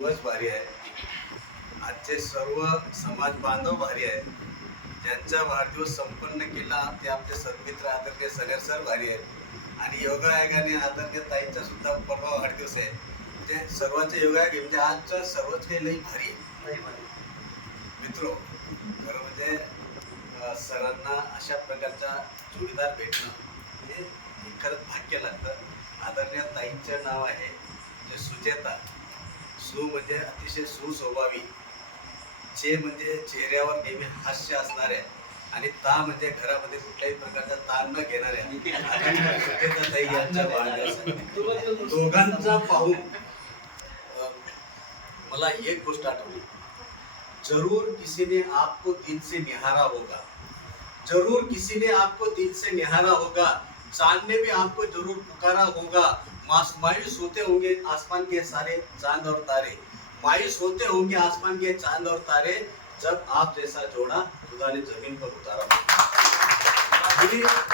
दिवस भारी आहे. आजचे सर्व समाज बांधव भारी आहेत. ज्यांचा वाढदिवस संपन्न केला ते आपले सर्वमित्र आदरणीय सगळे सर भारी आहेत. आणि योगा आयोगाने आदरणीय ताईंचा सुद्धा परवा वाढदिवस आहे. म्हणजे सर्वांचे योगायोग म्हणजे आजचं सर्वच काही लई भारी आहे. मित्रो, खरं म्हणजे सरांना अशा प्रकारचा जोडीदार भेटणं हे खरंच भाग्य लागतं. आदरणीय ताईंचं नाव आहे म्हणजे सुचेता. सु म्हणजे अतिशय सुस्वभावी, चे म्हणजे चेहऱ्यावर नेहमी हास्य असणाऱ्या, आणि ता म्हणजे घरामध्ये कुठल्याही प्रकारचा ताण न घेणाऱ्या सुचेताताई यांचा वाढदिवस आहे. दोघांचा पाहून मला एक गोष्ट आठवली. जरूर किसी ने आपको दिल से निहारा होगा, जरूर किसी ने आपको दिल से निहारा होगा, चांद ने भी आपको जरूर पुकारा होगा, मायूस होते होंगे आसमान के सारे चांद और तारे, मायूस होते होंगे आसमान के चांद और तारे, जब आप जैसा जोड़ा खुदा ने जमीन पर उतारा.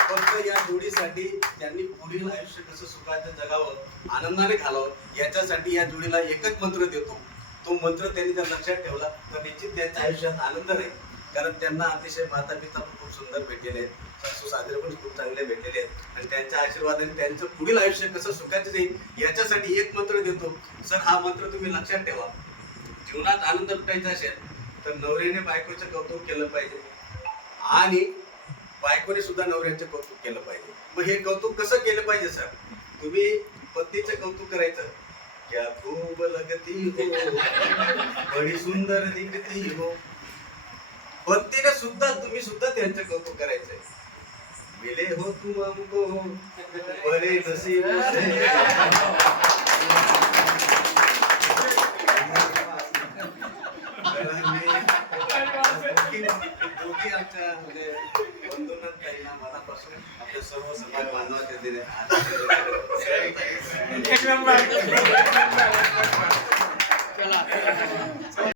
फक्त या जोडीसाठी त्यांनी पुढील आयुष्य कसं सुखाचं जगावं, आनंदाने घालावं, याच्यासाठी या जोडीला एकच मंत्र देतो. तो मंत्र त्यांनी जर लक्षात ठेवला तर निश्चित त्यांच्या आयुष्यात आनंद राहील. कारण त्यांना अतिशय माता पिता खूप सुंदर भेटलेले आहेत, सासू सासरे पण खूप चांगले भेटलेले आहेत, आणि त्यांच्या आशीर्वादाने त्यांचं पुढील आयुष्य कसं सुखाचं जाईल याच्यासाठी एक मंत्र देतो. सर, हा मंत्र तुम्ही लक्षात ठेवा. जीवनात आनंद लुटायचा असेल तर नवऱ्याने बायकोचं कौतुक केलं पाहिजे, आणि बायकोने सुद्धा नवऱ्याचं कौतुक केलं पाहिजे. मग हे कौतुक कसं केलं पाहिजे सर? तुम्ही पत्नीचं कौतुक करायचं, क्या खूब लगती हो, बडी सुंदर दिखती हो. पत्नीने सुद्धा तुम्ही सुद्धा त्यांचं कौतुक करायचंय. मिले हो तुम हमको बड़े नसीब से. दोघी आमच्या म्हणजे बंधूंना ताईंना मनापासून आपल्या सर्व समाज बांधवांच्या दिले चला.